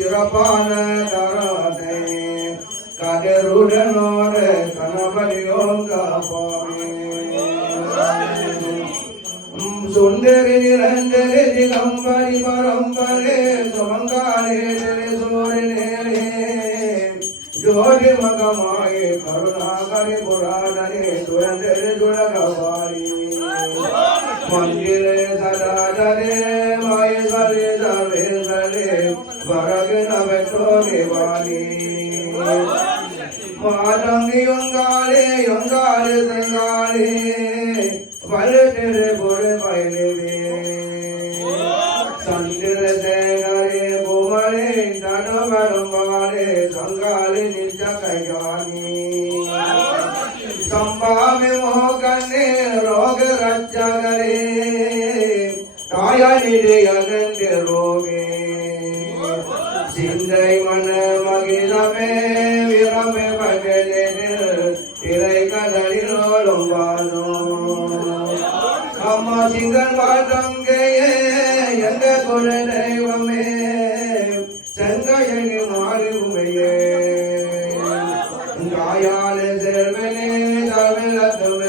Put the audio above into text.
இறப்பான தராதே கதருடனோட கணவனியோம் காப்பாமே சுந்தரி நிரஞ்சரி திகம்பரி பரம்பரே சுமங்காலே சூரியனே ஜோதி மகமாயே கருணாகரி புராணனே துரந்தரி துலகவாரி மந்திரே சதாதரே மாய சலே சலே சலே வரகன வெற்றோனே வாணி மாதங்கி யொங்காலே யொங்காலே செங்காலே வலுதிரு பொரு பயிலே சந்திர சேகரே புமரே தனுவரும்பாலே சங்காலே நிஜ கையானி சம்பாமி மோகனே ரோக ரட்சகரே தாயனிலே அனந்த ரோகே சிந்தை மன மகிழமே விரமே பகலே திரை கதலிலோலும் வானோ அம்மா சிங்கன் வாழ்த்தங்கையே எங்க குல தெய்வமே செங்கையனி மாறுமையே காயாலே செல்வனே தமிழத்துவே